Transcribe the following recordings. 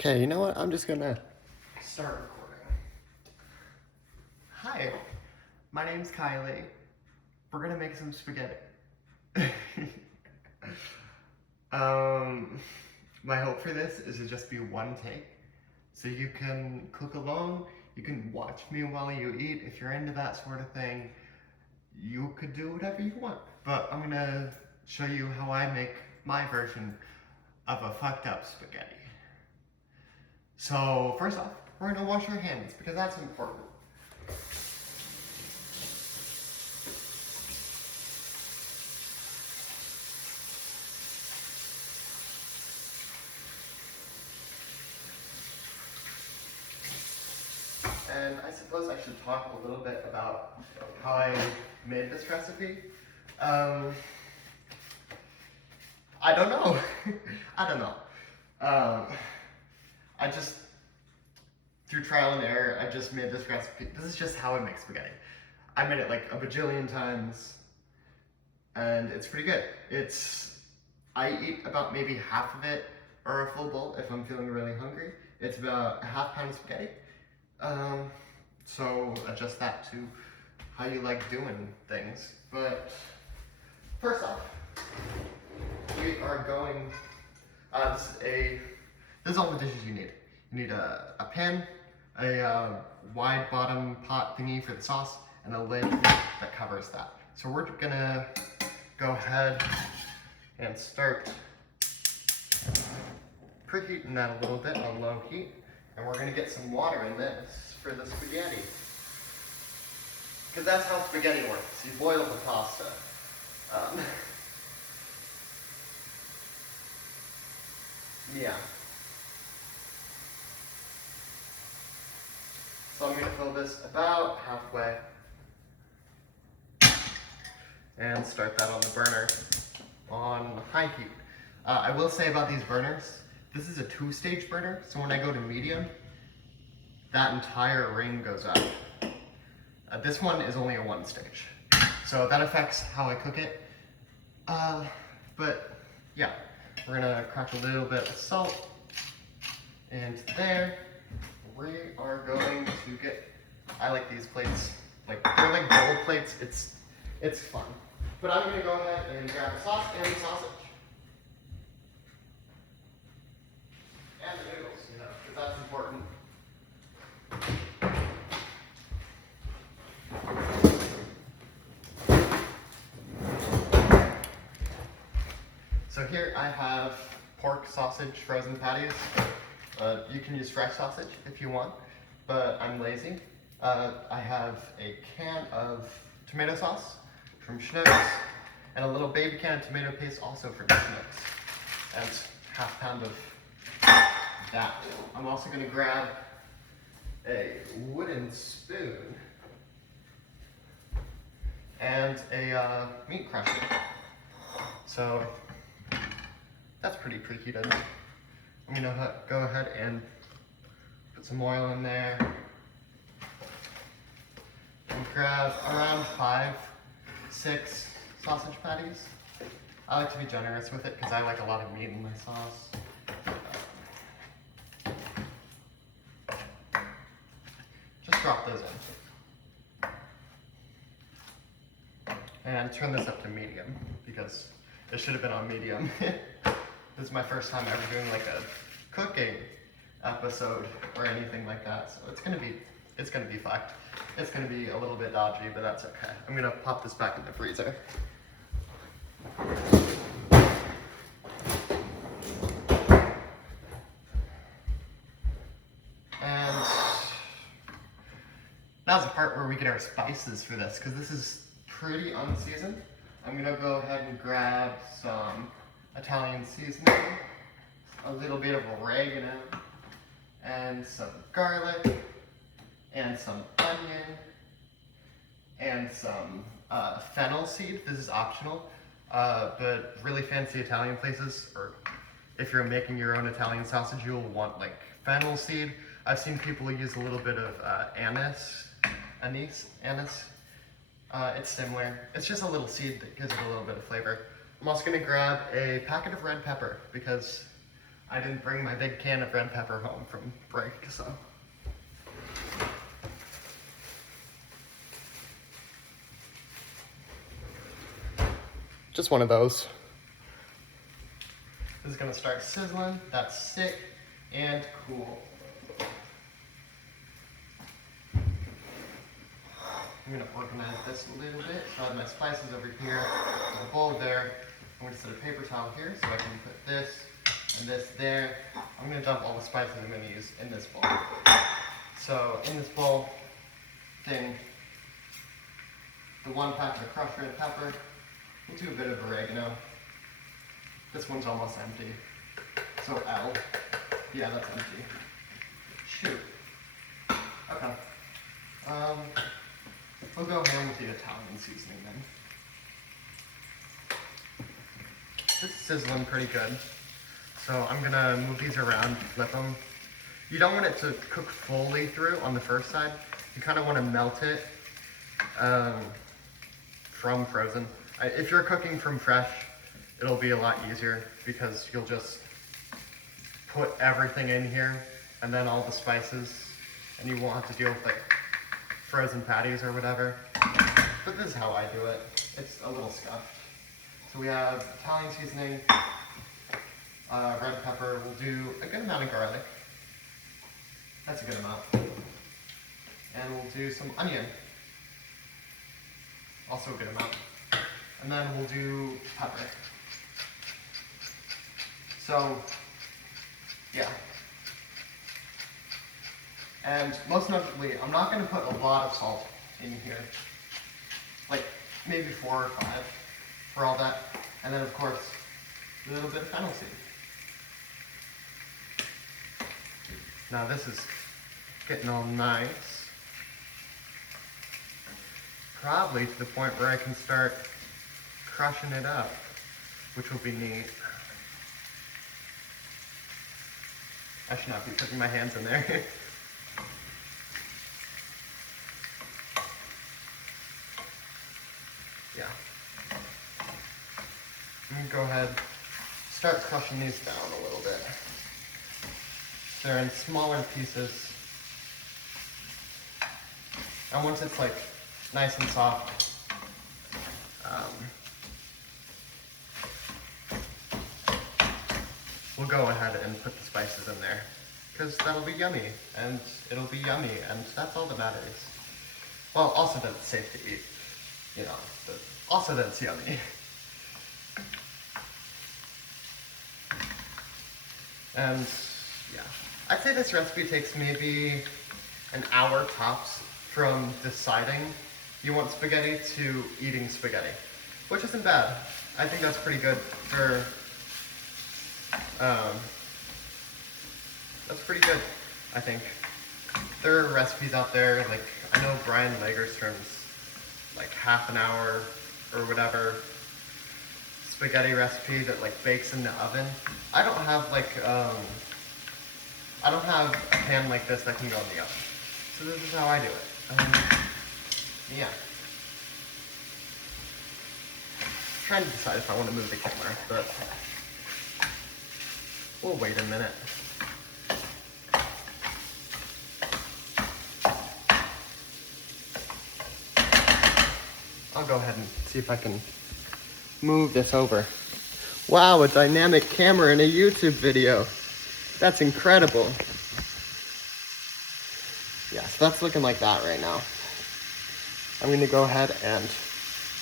Okay, you know what? I'm just gonna start recording. Hi, my name's Kylie. We're gonna make some spaghetti. My hope for this is to just be one take. So you can cook alone, you can watch me while you eat. If you're into that sort of thing, you could do whatever you want. But I'm gonna show you how I make my version of a fucked up spaghetti. So first off, we're gonna wash our hands because that's important. And I suppose I should talk a little bit about how I made this recipe. I don't know. I don't know. I just, through trial and error, I just made this recipe. This is just how I make spaghetti. I made it like a bajillion times, and it's pretty good. I eat about maybe half of it, or a full bowl if I'm feeling really hungry. It's about a half pound of spaghetti. So adjust that to how you like doing things. But first off, we are going, this is all the dishes you need. You need a pan, a wide bottom pot thingy for the sauce, and a lid that covers that. So we're gonna go ahead and start preheating that a little bit on low heat. And we're gonna get some water in this for the spaghetti. Because that's how spaghetti works. You boil the pasta. Yeah. So I'm gonna fill this about halfway. And start that on the burner on high heat. I will say about these burners, this is a 2-stage burner, so when I go to medium, that entire ring goes up. This one is only a 1-stage, so that affects how I cook it. But yeah, we're gonna crack a little bit of salt into there. We are going to get, I like these plates, they're like gold plates, it's fun. But I'm gonna go ahead and grab the sauce and the sausage. And the noodles, you know, because that's important. So here I have pork, sausage, frozen patties. You can use fresh sausage if you want, but I'm lazy. I have a can of tomato sauce from Schnucks, and a little baby can of tomato paste also from Schnucks, and half pound of that. I'm also going to grab a wooden spoon and a meat crusher. So that's pretty preheated. I'm going to go ahead and put some oil in there and grab around 5, 6 sausage patties. I like to be generous with it because I like a lot of meat in my sauce. Just drop those in. And turn this up to medium because it should have been on medium. This is my first time ever doing like a cooking episode or anything like that, so it's gonna be fucked. It's gonna be a little bit dodgy, but that's okay. I'm gonna pop this back in the freezer. And now's the part where we get our spices for this, because this is pretty unseasoned. I'm gonna go ahead and grab some Italian seasoning, a little bit of oregano, and some garlic, and some onion, and some fennel seed. This is optional, but really fancy Italian places, or if you're making your own Italian sausage, you'll want like fennel seed. I've seen people use a little bit of anise. It's similar. It's just a little seed that gives it a little bit of flavor. I'm also gonna grab a packet of red pepper because I didn't bring my big can of red pepper home from break, so. Just one of those. This is gonna start sizzling. That's sick and cool. I'm gonna organize this a little bit. So I have my spices over here, a bowl there. I'm gonna set a paper towel here so I can put this and this there. I'm gonna dump all the spices I'm gonna use in this bowl. So in this bowl thing, the 1 pack of crushed red pepper. We'll do a bit of oregano. This one's almost empty. So L. Yeah, that's empty. Shoot. Okay. We'll go ham with the Italian seasoning then. This is sizzling pretty good. So I'm gonna move these around, flip them. You don't want it to cook fully through on the first side. You kind of want to melt it from frozen. If you're cooking from fresh, it'll be a lot easier because you'll just put everything in here and then all the spices, and you won't have to deal with like frozen patties or whatever. But this is how I do it. It's a little scuffed. So we have Italian seasoning, red pepper. We'll do a good amount of garlic. That's a good amount. And we'll do some onion. Also a good amount. And then we'll do pepper. So, yeah. And most notably, I'm not going to put a lot of salt in here. Like maybe 4 or 5 for all that. And then of course, a little bit of fennel seed. Now this is getting all nice. Probably to the point where I can start crushing it up, which will be neat. I should not be putting my hands in there. Yeah. I'm gonna go ahead, start crushing these down a little bit. They're in smaller pieces. And once it's like nice and soft, we'll go ahead and put the spices in there because that'll be yummy and it'll be yummy and that's all that matters. Well, also that it's safe to eat, you know, but also that it's yummy. And yeah, I'd say this recipe takes maybe an hour tops from deciding you want spaghetti to eating spaghetti, which isn't bad. I think that's pretty good for, that's pretty good, I think. There are recipes out there, like, I know Brian Lagerstrom's, like, half an hour or whatever spaghetti recipe that, like, bakes in the oven. I don't have, like, I don't have a pan like this that can go in the oven. So this is how I do it. Yeah. I'm trying to decide if I want to move the camera, but we'll wait a minute. I'll go ahead and see if I can move this over. Wow, a dynamic camera in a YouTube video. That's incredible. Yeah, so that's looking like that right now. I'm gonna go ahead and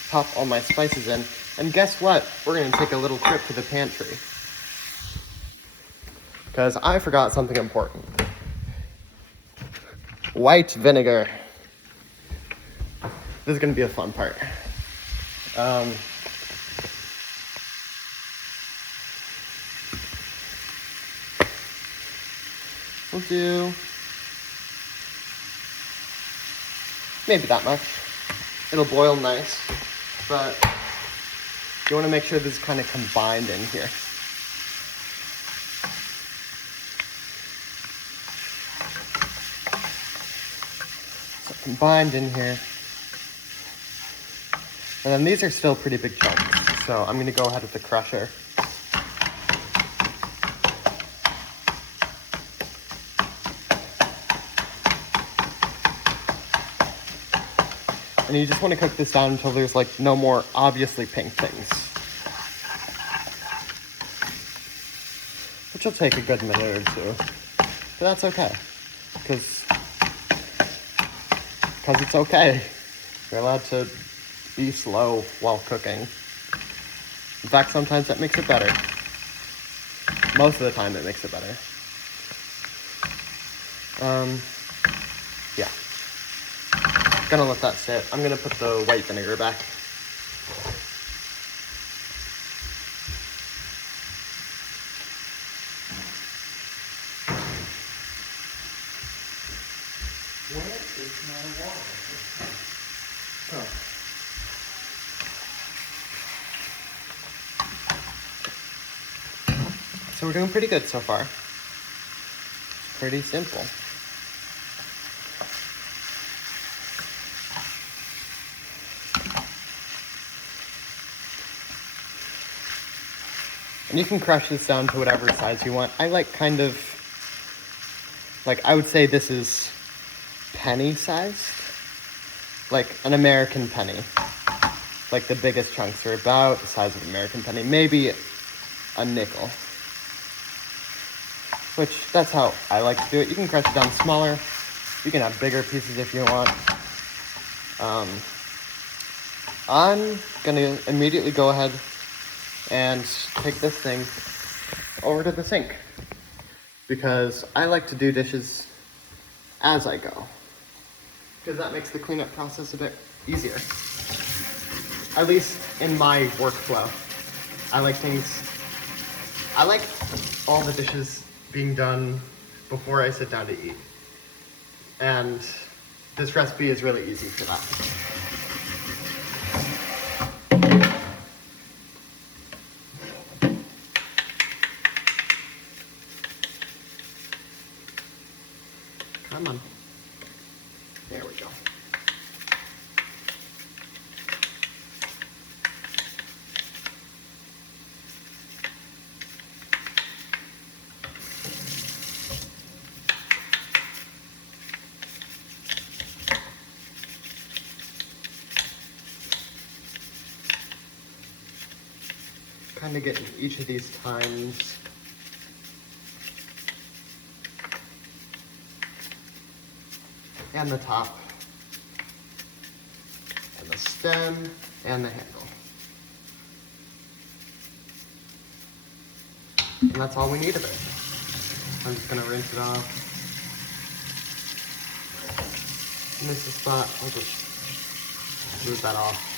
pop all my spices in. And guess what? We're gonna take a little trip to the pantry. Because I forgot something important. White vinegar. This is gonna be a fun part. We'll do maybe that much. It'll boil nice, but you want to make sure this is kind of combined in here. So combined in here. And then these are still pretty big chunks, so I'm going to go ahead with the crusher. And you just want to cook this down until there's like no more obviously pink things. Which will take a good minute or two. But that's okay. Because it's okay. You're allowed to be slow while cooking. In fact, sometimes that makes it better. Most of the time it makes it better. Yeah. Gonna let that sit. I'm gonna put the white vinegar back. Where is my water? Oh. So we're doing pretty good so far. Pretty simple. And you can crush this down to whatever size you want. I like kind of, like I would say this is penny sized. Like an American penny. Like the biggest chunks are about the size of an American penny. Maybe a nickel. Which, that's how I like to do it. You can crush it down smaller. You can have bigger pieces if you want. I'm gonna immediately go ahead and take this thing over to the sink. Because I like to do dishes as I go. Because that makes the cleanup process a bit easier. At least in my workflow. I like all the dishes being done before I sit down to eat. And this recipe is really easy for that. Come on. There we go. Kind of getting each of these tines. And the top. And the stem and the handle. And that's all we need of it. I'm just gonna rinse it off. Miss the spot, I'll just move that off.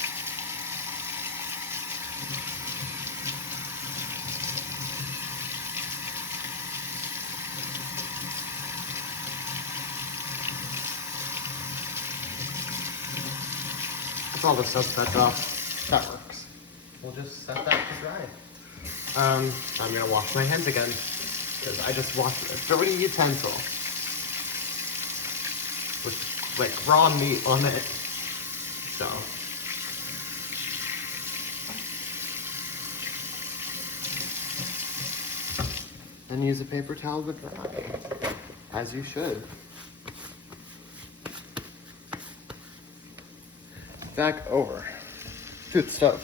If all the soap that's off, that works. We'll just set that to dry. I'm gonna wash my hands again, because I just washed a dirty utensil with like raw meat on it. So then use a paper towel to dry, as you should. Back over to the stove.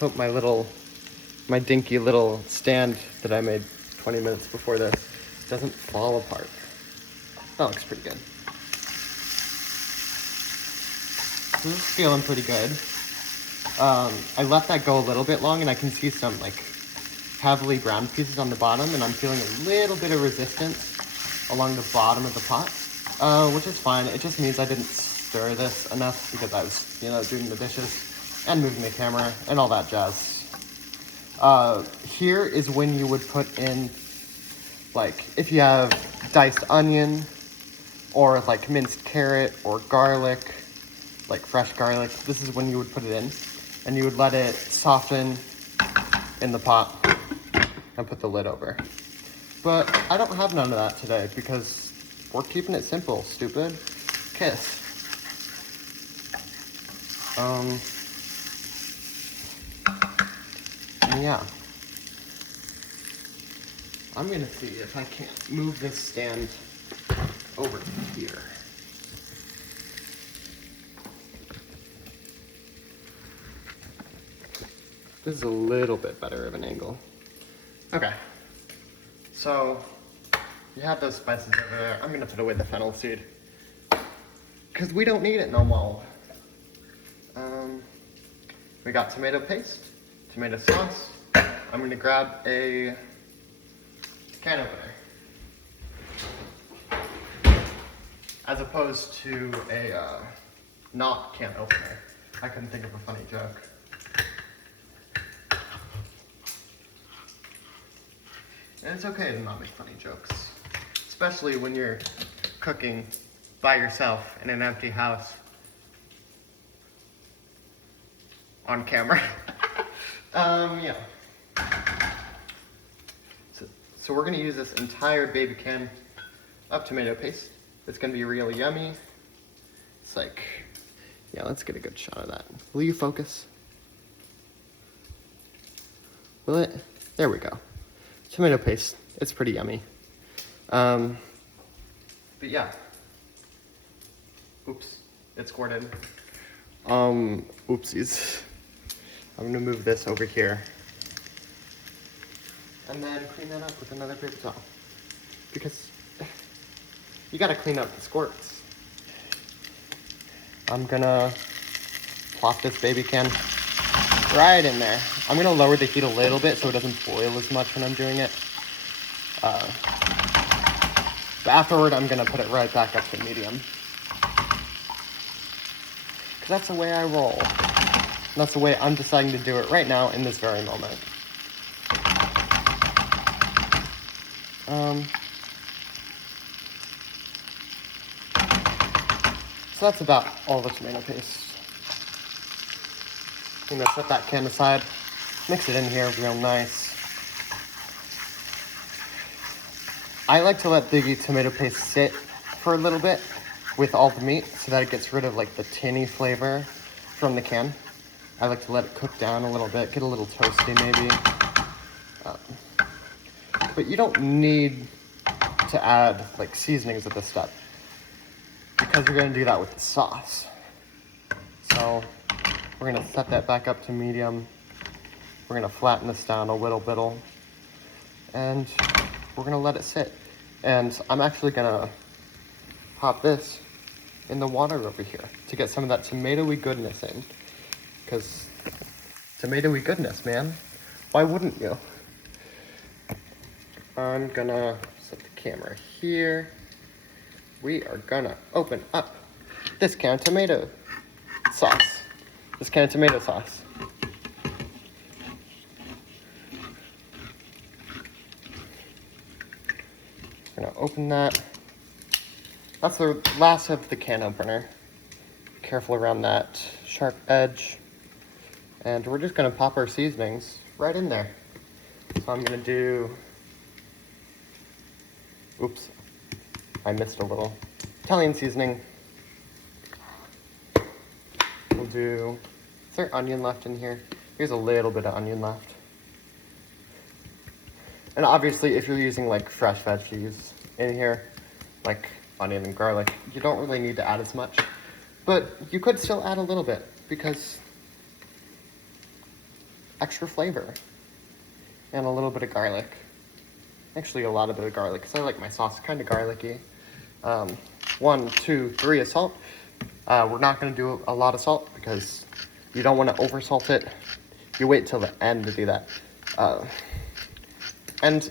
Let's hope my dinky little stand that I made 20 minutes before this doesn't fall apart. That looks pretty good. This is feeling pretty good. I let that go a little bit long and I can see some like heavily browned pieces on the bottom, and I'm feeling a little bit of resistance along the bottom of the pot. Which is fine. It just means I didn't stir this enough because I was, doing the dishes and moving the camera and all that jazz. Here is when you would put in, like, if you have diced onion or like minced carrot or garlic, like fresh garlic, this is when you would put it in, and you would let it soften in the pot and put the lid over. But I don't have none of that today because we're keeping it simple, stupid. Kiss. Yeah. I'm gonna see if I can't move this stand over here. This is a little bit better of an angle. Okay. So, you have those spices over there. I'm gonna put away the fennel seed. Because we don't need it no more. We got tomato paste, tomato sauce. I'm gonna grab a can opener. As opposed to a not can opener. I couldn't think of a funny joke. And it's okay to not make funny jokes. Especially when you're cooking by yourself in an empty house. On camera. Yeah. So we're gonna use this entire baby can of tomato paste. It's gonna be really yummy. It's like, yeah, let's get a good shot of that. Will you focus? Will it? There we go. Tomato paste, it's pretty yummy. But yeah. Oops, it squirted. Oopsies. I'm gonna move this over here. And then clean that up with another paper towel. Because you gotta clean up the squirts. I'm gonna plop this baby can right in there. I'm gonna lower the heat a little bit so it doesn't boil as much when I'm doing it. But afterward, I'm gonna put it right back up to medium. Because that's the way I roll. And that's the way I'm deciding to do it right now in this very moment. So that's about all the tomato paste. I'm gonna set that can aside, mix it in here real nice. I like to let the tomato paste sit for a little bit with all the meat so that it gets rid of like the tinny flavor from the can. I like to let it cook down a little bit, get a little toasty maybe. But you don't need to add like seasonings at this step because we're gonna do that with the sauce. So we're gonna set that back up to medium. We're gonna flatten this down a little bit, and we're gonna let it sit. And I'm actually gonna pop this in the water over here to get some of that tomatoey goodness in. Because tomatoey goodness, man. Why wouldn't you? I'm gonna set the camera here. We are gonna open up this can of tomato sauce. This can of tomato sauce. I'm gonna open that. That's the last of the can opener. Careful around that sharp edge. And we're just gonna pop our seasonings right in there. So I'm gonna do, oops, I missed a little. Italian seasoning. We'll do, is there onion left in here? Here's a little bit of onion left. And obviously if you're using like fresh veggies in here, like onion and garlic, you don't really need to add as much. But you could still add a little bit because extra flavor. And a little bit of garlic. Actually a lot of bit of garlic because I like my sauce kind of garlicky. 1, 2, 3 of salt. We're not going to do a lot of salt because you don't want to over salt it. You wait till the end to do that. And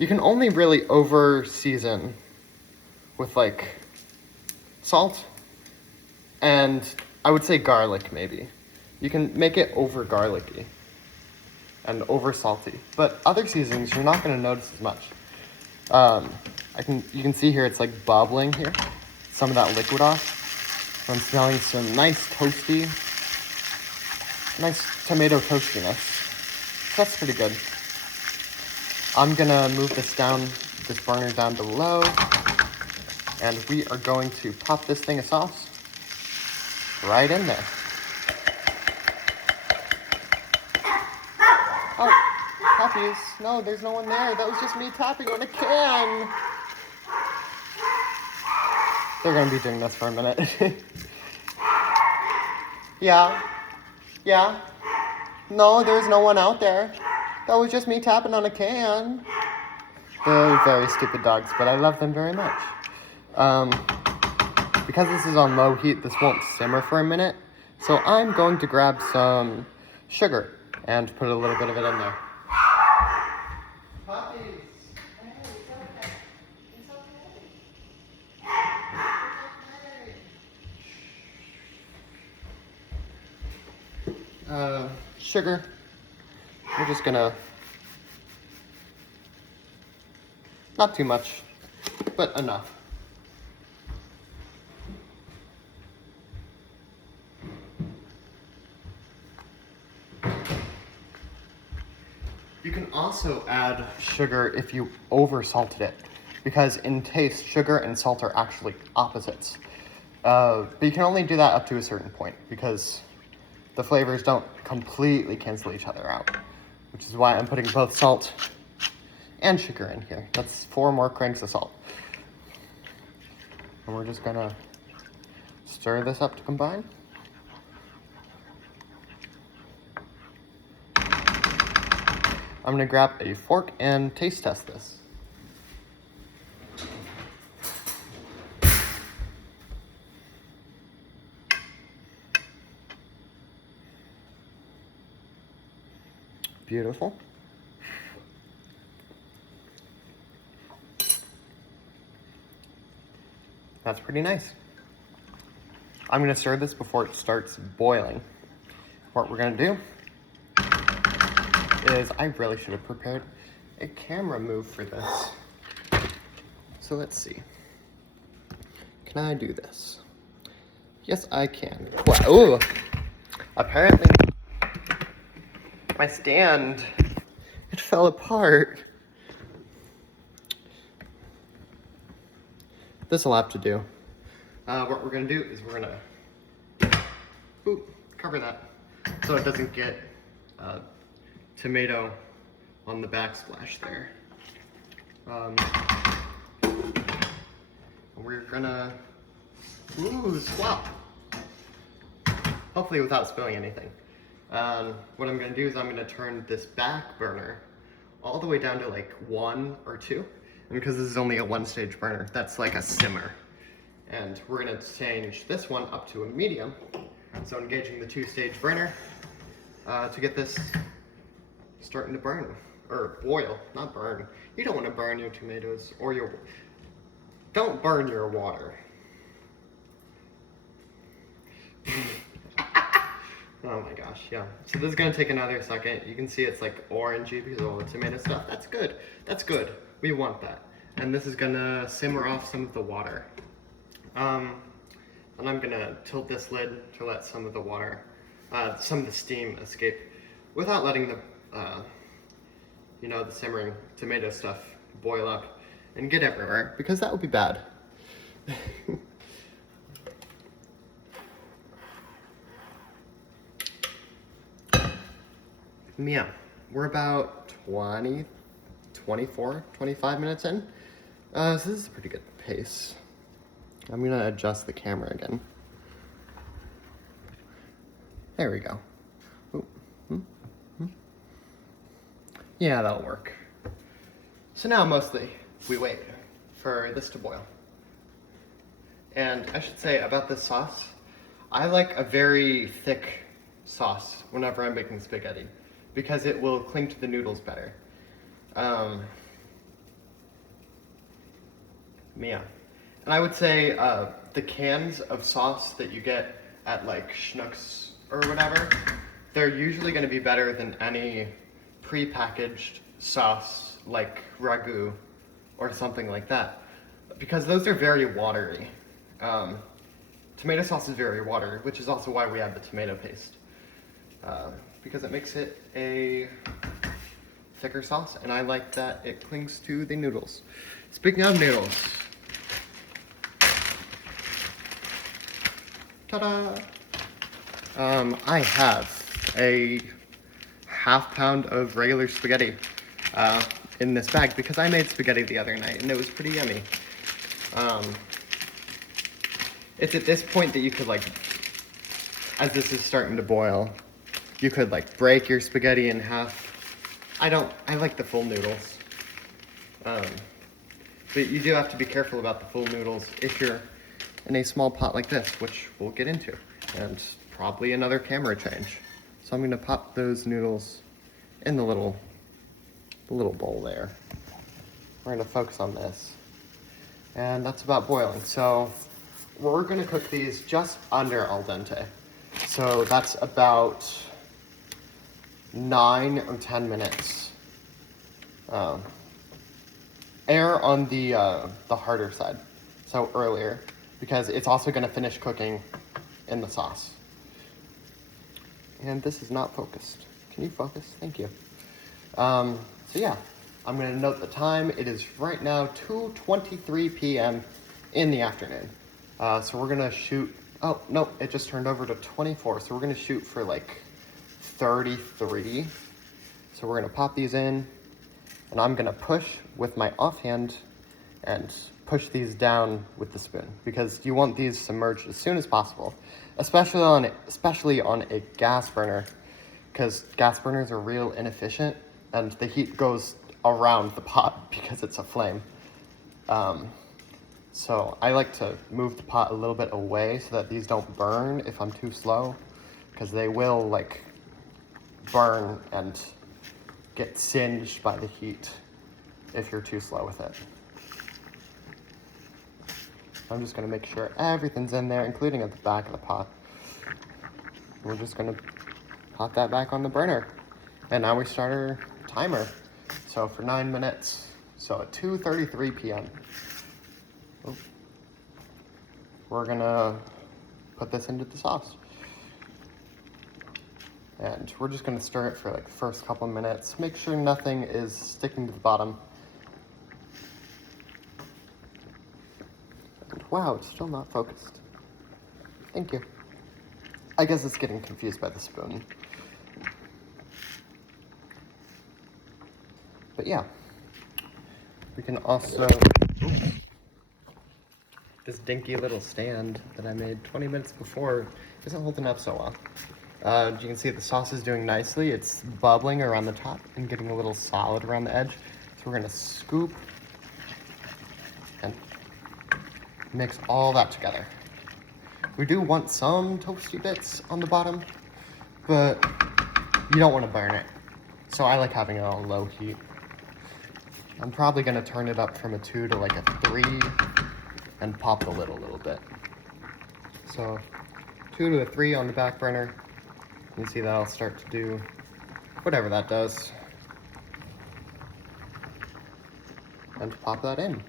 you can only really over season with like salt and I would say garlic maybe. You can make it over garlicky and over salty, but other seasonings you're not going to notice as much. You can see here it's like bubbling here, some of that liquid off. I'm smelling some nice toasty, nice tomato toastiness. So that's pretty good. I'm gonna move this burner down to low, and we are going to pop this thing of sauce right in there. Oh, puppies. No, there's no one there. That was just me tapping on a can. They're gonna be doing this for a minute. Yeah. No, there's no one out there. That was just me tapping on a can. They're very stupid dogs, but I love them very much. Because this is on low heat, this won't simmer for a minute. So I'm going to grab some sugar and put a little bit of it in there. Puppies. Hey, it's okay. It's okay. Sugar. We're just gonna, not too much, but enough. You can also add sugar if you over-salted it, because in taste, sugar and salt are actually opposites. But you can only do that up to a certain point, because the flavors don't completely cancel each other out, which is why I'm putting both salt and sugar in here. That's 4 more cranks of salt. And we're just gonna stir this up to combine. I'm gonna grab a fork and taste test this. Beautiful. That's pretty nice. I'm gonna stir this before it starts boiling. What we're gonna do is, I really should have prepared a camera move for this. So let's see. Can I do this? Yes, I can. Wow. Ooh. Apparently, my stand, it fell apart. This will have to do. What we're gonna do is we're gonna cover that so it doesn't get tomato on the backsplash there. We're gonna swap. Hopefully without spilling anything. What I'm gonna do is I'm gonna turn this back burner all the way down to like 1 or 2. And because this is only a 1-stage burner, that's like a simmer. And we're gonna change this one up to a medium. So engaging the 2-stage burner to get this starting to burn, or boil, not burn. You don't want to burn your tomatoes or don't burn your water. Oh my gosh, yeah. So this is gonna take another second. You can see it's like orangey because of all the tomato stuff. That's good, that's good. We want that. And this is gonna simmer off some of the water. And I'm gonna tilt this lid to let some of the water, some of the steam escape without letting the the simmering tomato stuff boil up and get everywhere, because that would be bad. Yeah, we're about 25 minutes in. So this is a pretty good pace. I'm gonna adjust the camera again. There we go. Yeah, that'll work. So now mostly we wait for this to boil. And I should say about this sauce, I like a very thick sauce whenever I'm making spaghetti, because it will cling to the noodles better. Yeah. And I would say the cans of sauce that you get at like Schnucks or whatever, they're usually going to be better than any pre-packaged sauce like ragu or something like that, because those are very watery. Tomato sauce is very watery, which is also why we add the tomato paste, because it makes it a thicker sauce, and I like that it clings to the noodles. Speaking of noodles, ta-da! I have a half-pound of regular spaghetti in this bag, because I made spaghetti the other night and it was pretty yummy. It's at this point that you could, like, as this is starting to boil, You could like break your spaghetti in half. I like the full noodles. But you do have to be careful about the full noodles if you're in a small pot like this, which we'll get into, and probably another camera change. So I'm gonna pop those noodles in the little bowl there. We're gonna focus on this. And that's about boiling. So we're gonna cook these just under al dente. So that's about 9 or 10 minutes. Air on the harder side, so earlier, because it's also gonna finish cooking in the sauce. And this is not focused. Can you focus? Thank you. So yeah, I'm gonna note the time. It is right now 2:23 p.m. in the afternoon. So we're gonna shoot, oh no, it just turned over to 24. So we're gonna shoot for like 33. So we're gonna pop these in, and I'm gonna push with my offhand and push these down with the spoon, because you want these submerged as soon as possible, especially on a gas burner, because gas burners are real inefficient and the heat goes around the pot because it's a flame. So I like to move the pot a little bit away so that these don't burn if I'm too slow, because they will like burn and get singed by the heat if you're too slow with it. I'm just gonna make sure everything's in there, including at the back of the pot. We're just gonna pop that back on the burner. And now we start our timer. So for 9 minutes, so at 2:33 p.m. We're gonna put this into the sauce. And we're just gonna stir it for like the first couple of minutes. Make sure nothing is sticking to the bottom. And wow, it's still not focused. Thank you. I guess it's getting confused by the spoon. But yeah, we can also, this dinky little stand that I made 20 minutes before isn't holding up so well. You can see the sauce is doing nicely. It's bubbling around the top and getting a little solid around the edge. So we're gonna scoop and mix all that together. We do want some toasty bits on the bottom, but you don't want to burn it. So I like having it on low heat. I'm probably gonna turn it up from a 2 to like a 3 and pop the lid a little bit. So 2 to a 3 on the back burner. You can see that I'll start to do whatever that does. And pop that in.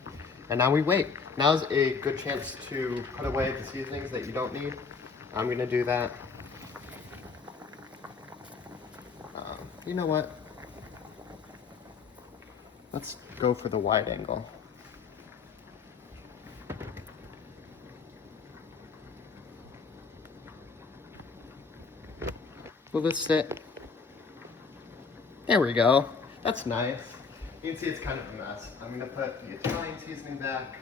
And now we wait. Now's a good chance to put away the seasonings that you don't need. I'm gonna do that. You know what? Let's go for the wide angle. Will this sit? There we go. That's nice. You can see it's kind of a mess. I'm gonna put the Italian seasoning back.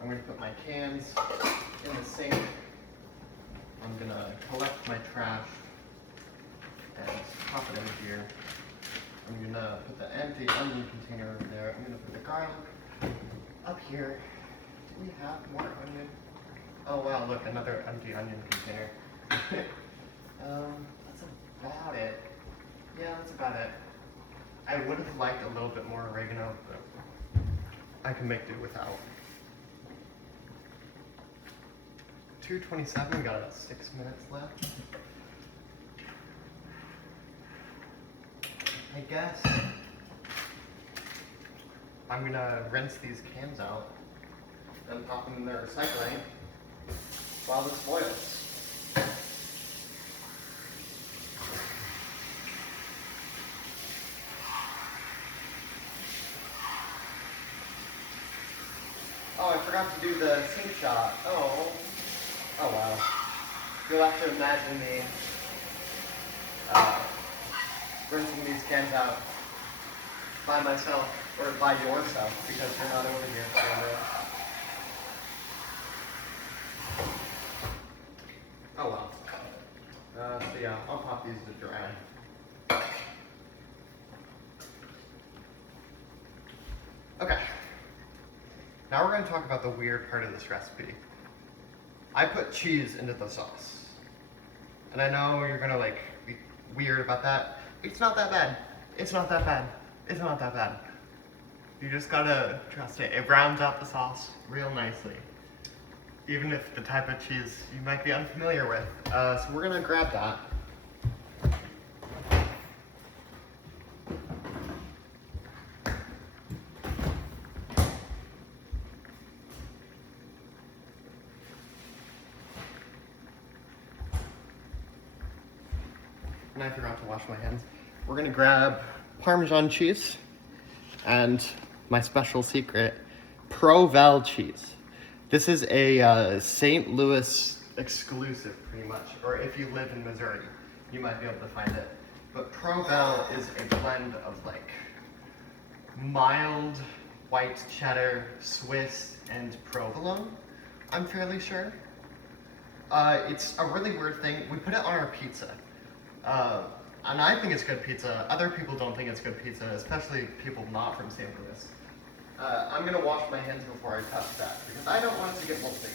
I'm gonna put my cans in the sink. I'm gonna collect my trash and pop it in here. I'm gonna put the empty onion container over there. I'm gonna put the garlic up here. Do we have more onion? Oh wow, look, another empty onion container. That's about it. Yeah, that's about it. I would have liked a little bit more oregano, but I can make do without. 2:27, we got about 6 minutes left. I guess I'm gonna rinse these cans out and pop them in the recycling while this boils. Oh, I forgot to do the sink shot. Oh wow. You'll have to imagine me rinsing these cans out by myself, or by yourself, because you're not over here. Oh well. So yeah, I'll pop want these to dry. Okay. Now we're going to talk about the weird part of this recipe. I put cheese into the sauce. And I know you're going to like be weird about that. It's not that bad. It's not that bad. It's not that bad. You just gotta trust it. It rounds out the sauce real nicely. Even if the type of cheese you might be unfamiliar with. So we're gonna grab that. And I forgot to wash my hands. We're gonna grab Parmesan cheese and my special secret, Provel cheese. This is a St. Louis exclusive, pretty much. Or if you live in Missouri, you might be able to find it. But Provel is a blend of like mild white cheddar, Swiss, and provolone, I'm fairly sure. It's a really weird thing. We put it on our pizza. And I think it's good pizza. Other people don't think it's good pizza, especially people not from St. Louis. I'm gonna wash my hands before I touch that because I don't want it to get moldy.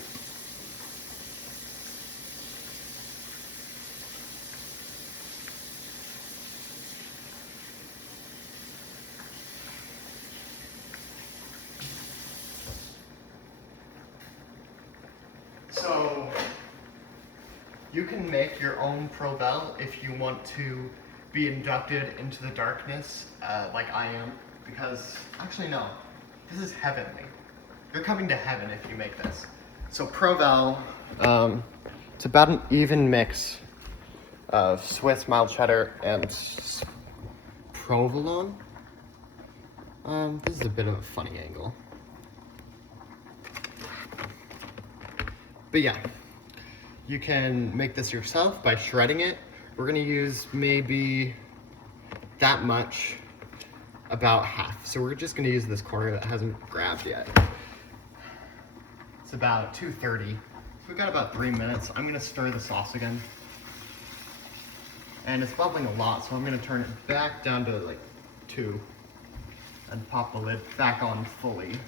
So you can make your own provel if you want to be inducted into the darkness like I am, because actually no, this is heavenly. You're coming to heaven if you make this. So provel, it's about an even mix of Swiss mild cheddar and provolone. This is a bit of a funny angle. But yeah, you can make this yourself by shredding it. We're gonna use maybe that much, about half. So we're just gonna use this corner that hasn't grabbed yet. It's about 2:30. So we've got about 3 minutes. I'm gonna stir the sauce again. And it's bubbling a lot, so I'm gonna turn it back down to like 2 and pop the lid back on fully.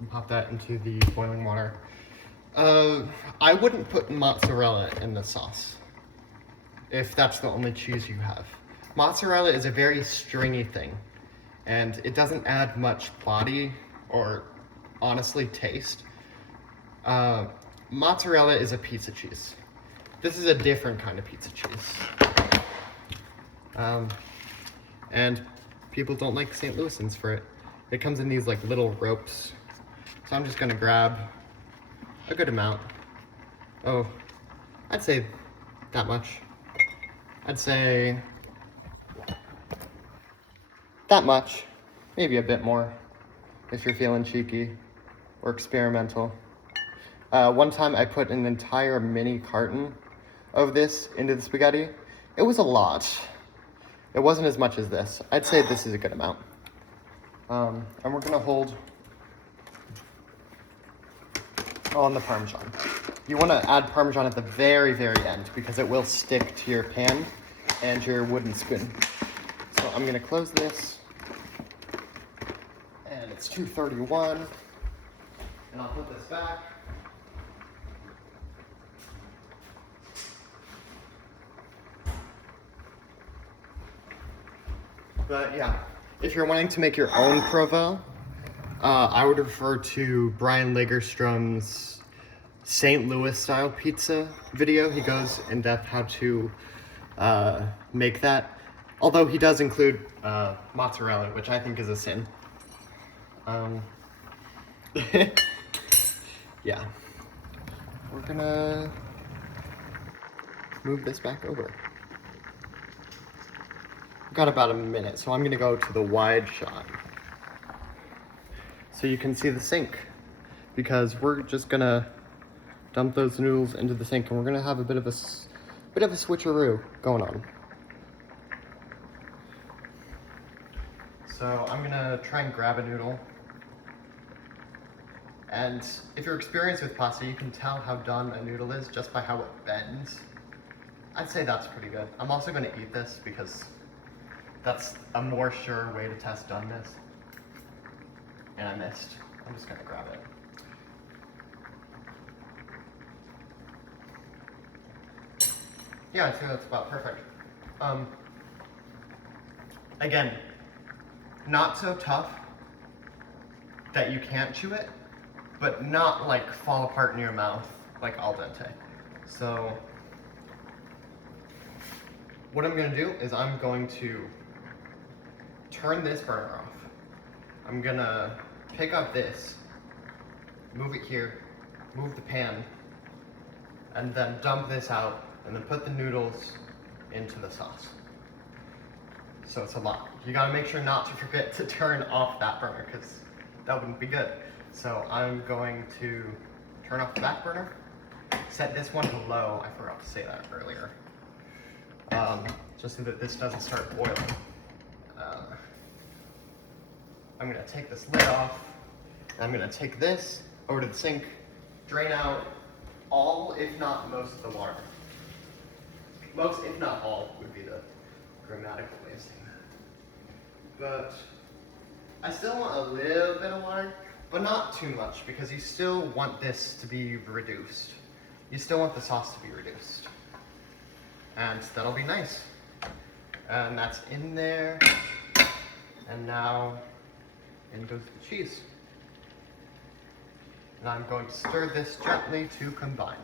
And pop that into the boiling water. I wouldn't put mozzarella in the sauce if that's the only cheese you have. Mozzarella is a very stringy thing, and it doesn't add much body or honestly taste. Mozzarella is a pizza cheese. This is a different kind of pizza cheese. And people don't like St. Louisans for it. It comes in these like little ropes. So I'm just gonna grab a good amount. Oh, I'd say that much. I'd say that much, maybe a bit more if you're feeling cheeky or experimental. One time I put an entire mini carton of this into the spaghetti. It was a lot. It wasn't as much as this. I'd say this is a good amount. And we're gonna hold on the Parmesan. You wanna add Parmesan at the very, very end because it will stick to your pan and your wooden spoon. So I'm gonna close this, and it's 2:31, and I'll put this back. But yeah, if you're wanting to make your own provel, I would refer to Brian Lagerstrom's St. Louis style pizza video. He goes in depth how to make that. Although he does include mozzarella, which I think is a sin. Yeah. We're gonna move this back over. We've got about a minute, so I'm gonna go to the wide shot so you can see the sink, because we're just gonna dump those noodles into the sink and we're gonna have a bit of a switcheroo going on. So I'm gonna try and grab a noodle. And if you're experienced with pasta, you can tell how done a noodle is just by how it bends. I'd say that's pretty good. I'm also going to eat this because that's a more sure way to test doneness. And I missed. I'm just going to grab it. Yeah, I'd say that's about perfect. Again, not so tough that you can't chew it, but not like fall apart in your mouth like al dente. So what I'm gonna do is I'm going to turn this burner off. I'm gonna pick up this, move it here, move the pan, and then dump this out, and then put the noodles into the sauce. So it's a lot. You gotta make sure not to forget to turn off that burner because that wouldn't be good. So I'm going to turn off the back burner, set this one to low. I forgot to say that earlier. Just so that this doesn't start boiling. I'm gonna take this lid off. I'm gonna take this over to the sink, drain out all, if not most of the water. Most, if not all, would be the grammatical way of saying that. But I still want a little bit of water, but not too much, because you still want this to be reduced. You still want the sauce to be reduced. And that'll be nice. And that's in there. And now in goes the cheese. And I'm going to stir this gently to combine.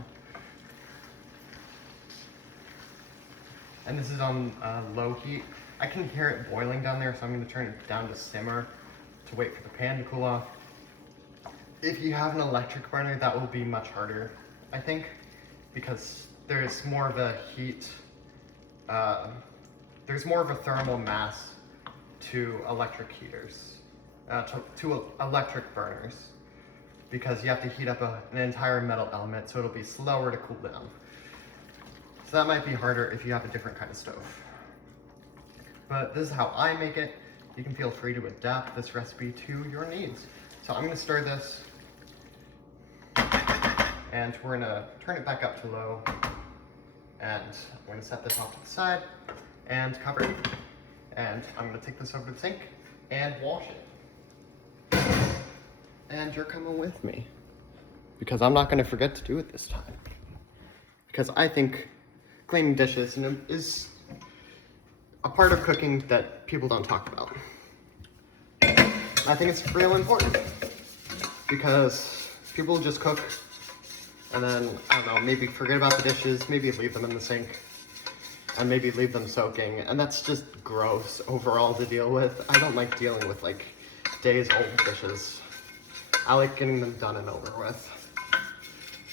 And this is on low heat. I can hear it boiling down there, so I'm going to turn it down to simmer to wait for the pan to cool off. If you have an electric burner, that will be much harder, I think, because there's more of a heat, there's more of a thermal mass to electric heaters, to electric burners, because you have to heat up an entire metal element, so it'll be slower to cool down. So that might be harder if you have a different kind of stove. But this is how I make it. You can feel free to adapt this recipe to your needs. So I'm gonna stir this, and we're gonna turn it back up to low, and we're gonna set this off to the side and cover it. And I'm gonna take this over to the sink and wash it. And you're coming with me, because I'm not gonna forget to do it this time. Because I think cleaning dishes is a part of cooking that people don't talk about. I think it's real important, because people just cook and then, I don't know, maybe forget about the dishes, maybe leave them in the sink, and maybe leave them soaking, and that's just gross overall to deal with. I don't like dealing with like days old dishes. I like getting them done and over with.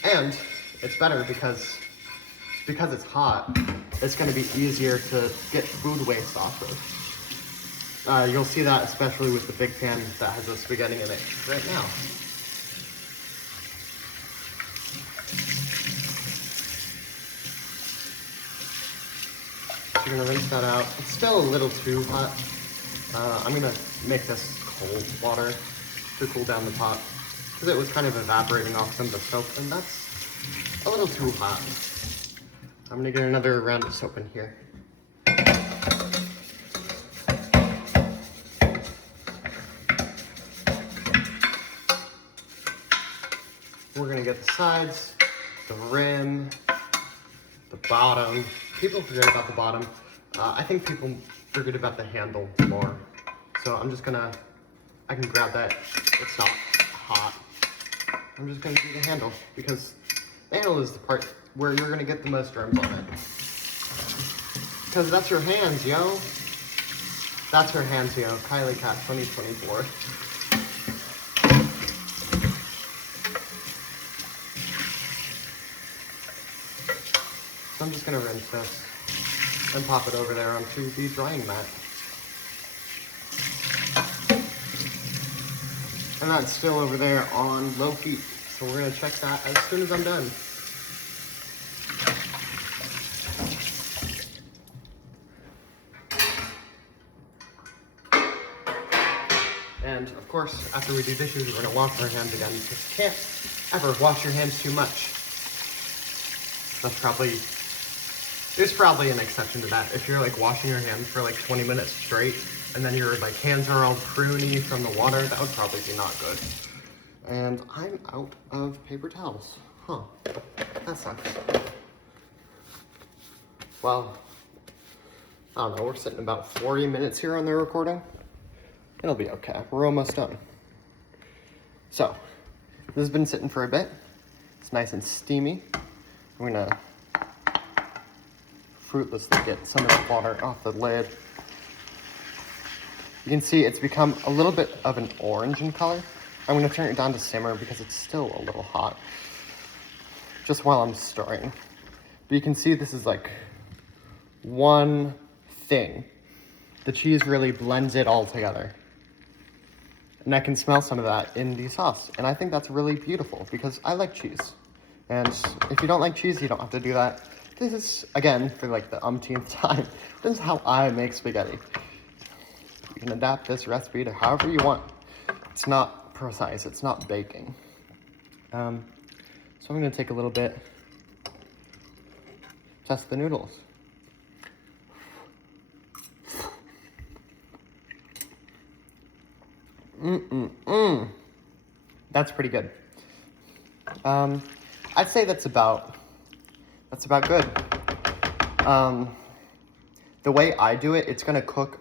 And it's better because it's hot, it's gonna be easier to get food waste off of. You'll see that especially with the big pan that has the spaghetti in it right now. So you're gonna rinse that out. It's still a little too hot. I'm gonna make this cold water to cool down the pot, because it was kind of evaporating off some of the soap, and that's a little too hot. I'm gonna get another round of soap in here. We're gonna get the sides, the rim, the bottom. People forget about the bottom. I think people forget about the handle more. So I'm just gonna, I can grab that. It's not hot. I'm just gonna do the handle, because the handle is the part where you're gonna get the most germs on it. Because that's your hands, yo. That's her hands, yo. Kylie Cat 2024. So I'm just gonna rinse this and pop it over there onto the drying mat. And that's still over there on low heat. So we're gonna check that as soon as I'm done. And of course, after we do dishes, we're gonna wash our hands again because you can't ever wash your hands too much. There's probably an exception to that. If you're like washing your hands for like 20 minutes straight and then your like hands are all pruny from the water, that would probably be not good. And I'm out of paper towels. Huh, that sucks. Well, I don't know, we're sitting about 40 minutes here on the recording. It'll be okay, we're almost done. So, this has been sitting for a bit. It's nice and steamy. I'm gonna fruitlessly get some of the water off the lid. You can see it's become a little bit of an orange in color. I'm gonna turn it down to simmer because it's still a little hot, just while I'm stirring. But you can see this is like one thing. The cheese really blends it all together. And I can smell some of that in the sauce. And I think that's really beautiful because I like cheese. And if you don't like cheese, you don't have to do that. This is, again, for like the umpteenth time, this is how I make spaghetti. You can adapt this recipe to however you want. It's not precise, it's not baking. So I'm gonna take a little bit, test the noodles. That's pretty good. I'd say that's about good. The way I do it, it's gonna cook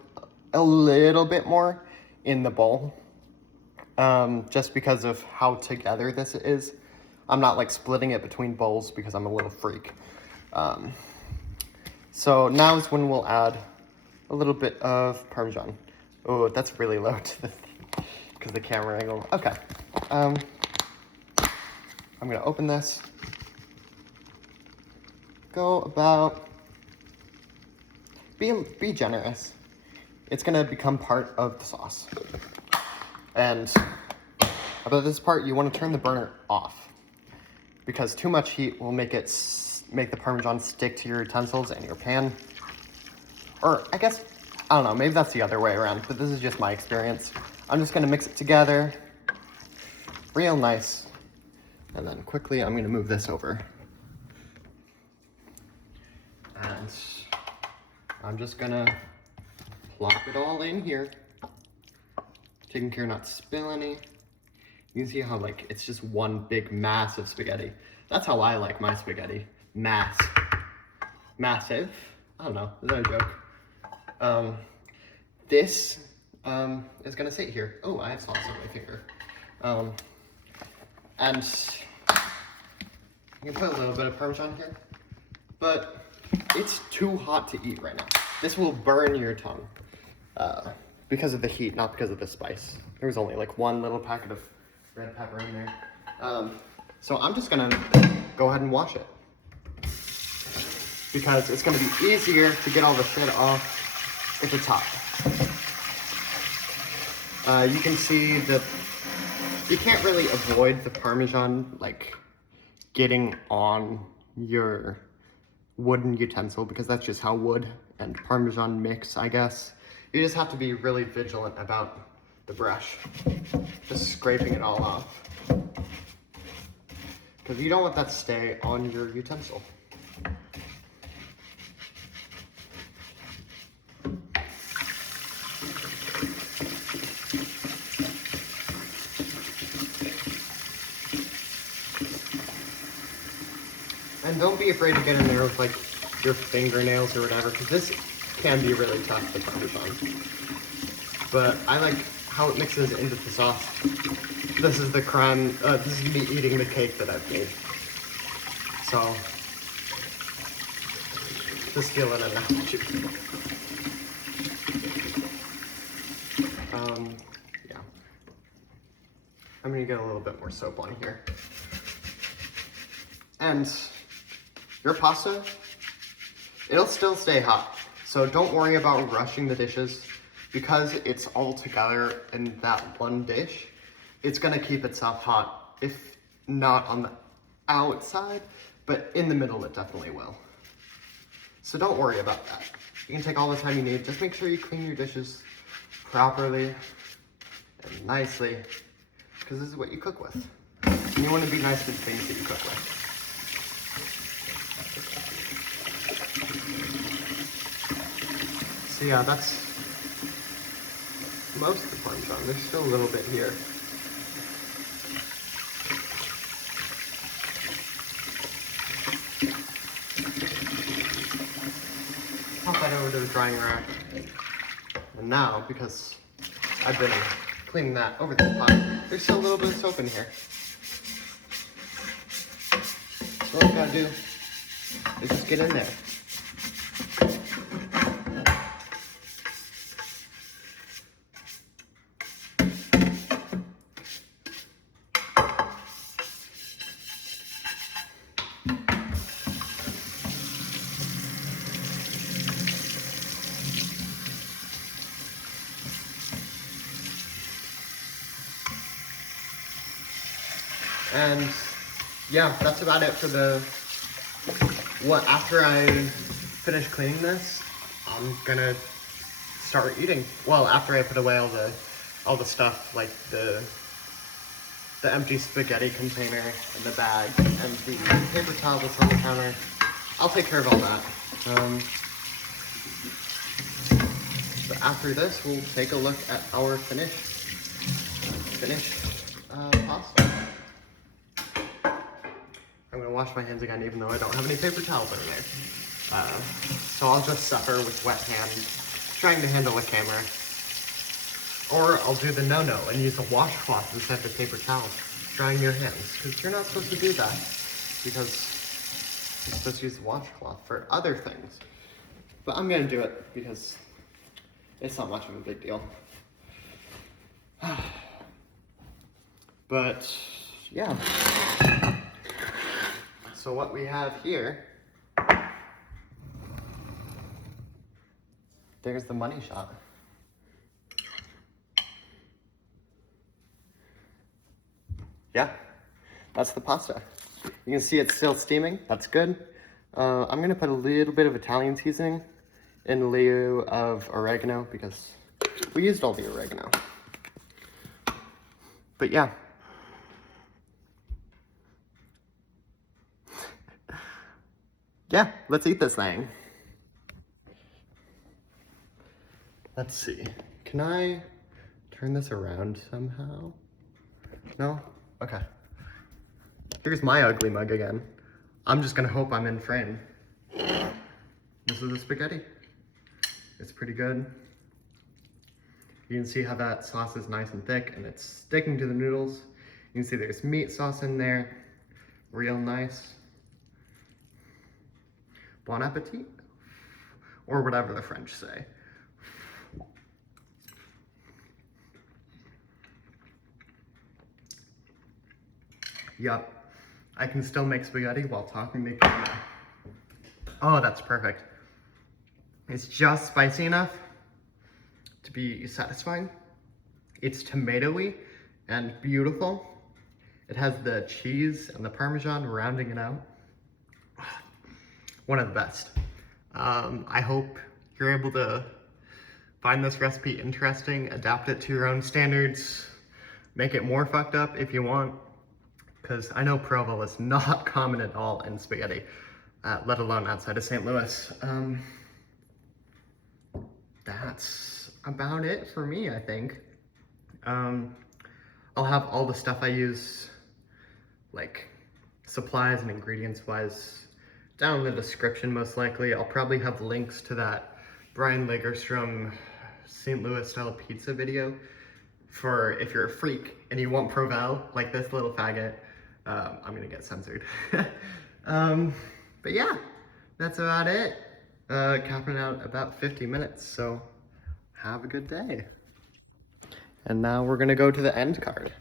a little bit more in the bowl, just because of how together this is. I'm not like splitting it between bowls because I'm a little freak. So now is when we'll add a little bit of Parmesan. Oh, that's really low to the because the camera angle. Okay. I'm gonna open this. Go about, be generous. It's gonna become part of the sauce. And about this part, you wanna turn the burner off because too much heat will make the Parmesan stick to your utensils and your pan. Or I guess, I don't know, maybe that's the other way around, but this is just my experience. I'm just gonna mix it together real nice. And then quickly, I'm gonna move this over. And I'm just gonna plop it all in here. Taking care not to spill any. You can see how like, it's just one big mass of spaghetti. That's how I like my spaghetti. Massive. I don't know, is that a joke? This is gonna sit here. Oh, I have sauce on my finger. And you can put a little bit of Parmesan here, but it's too hot to eat right now. This will burn your tongue because of the heat, not because of the spice. There was only like one little packet of red pepper in there. So I'm just gonna go ahead and wash it because it's gonna be easier to get all the shit off if it's hot. You can see that you can't really avoid the Parmesan like getting on your wooden utensil because that's just how wood and Parmesan mix, I guess. You just have to be really vigilant about the brush, just scraping it all off. Because you don't want that to stay on your utensil. And don't be afraid to get in there with like your fingernails or whatever, because this can be really tough, the Parmesan. But I like how it mixes into the sauce. This is the crème, this is me eating the cake that I've made. So, the skillet analogy. Yeah. I'm gonna get a little bit more soap on here. And your pasta, it'll still stay hot. So don't worry about rushing the dishes because it's all together in that one dish. It's gonna keep itself hot, if not on the outside, but in the middle it definitely will. So don't worry about that. You can take all the time you need. Just make sure you clean your dishes properly and nicely, because this is what you cook with. And you want to be nice with things that you cook with. So yeah, that's most of the Parmesan. There's still a little bit here. Pop that over to the drying rack. And now, because I've been cleaning that over the pot, there's still a little bit of soap in here. So all I gotta do is just get in there. And yeah, that's about it for after I finish cleaning this, I'm gonna start eating. Well, after I put away all the stuff, like the empty spaghetti container and the bag and the paper towel that's on the counter, I'll take care of all that. But after this, we'll take a look at our finished pasta. I'm gonna wash my hands again, even though I don't have any paper towels over there. So I'll just suffer with wet hands, trying to handle a camera. Or I'll do the no-no and use a washcloth instead of paper towels, drying your hands, because you're not supposed to do that, because you're supposed to use the washcloth for other things. But I'm gonna do it because it's not much of a big deal. But yeah. So what we have here, there's the money shot. Yeah, that's the pasta. You can see it's still steaming, that's good. I'm gonna put a little bit of Italian seasoning in lieu of oregano because we used all the oregano. But yeah. Yeah, let's eat this thing. Let's see. Can I turn this around somehow? No? Okay. Here's my ugly mug again. I'm just gonna hope I'm in frame. This is the spaghetti. It's pretty good. You can see how that sauce is nice and thick and it's sticking to the noodles. You can see there's meat sauce in there. Real nice. Bon appetit, or whatever the French say. Yup, I can still make spaghetti while talking to camera. Oh, that's perfect. It's just spicy enough to be satisfying. It's tomatoey and beautiful. It has the cheese and the Parmesan rounding it out. One of the best. I hope you're able to find this recipe interesting, adapt it to your own standards, make it more fucked up if you want, because I know provel is not common at all in spaghetti, let alone outside of St. Louis. That's about it for me, I think. I'll have all the stuff I use, like supplies and ingredients wise, down in the description most likely. I'll probably have links to that Brian Lagerstrom St. Louis style pizza video for if you're a freak and you want provel, like this little faggot. I'm gonna get censored. But yeah, that's about it. Capping out about 50 minutes, so have a good day. And now we're gonna go to the end card.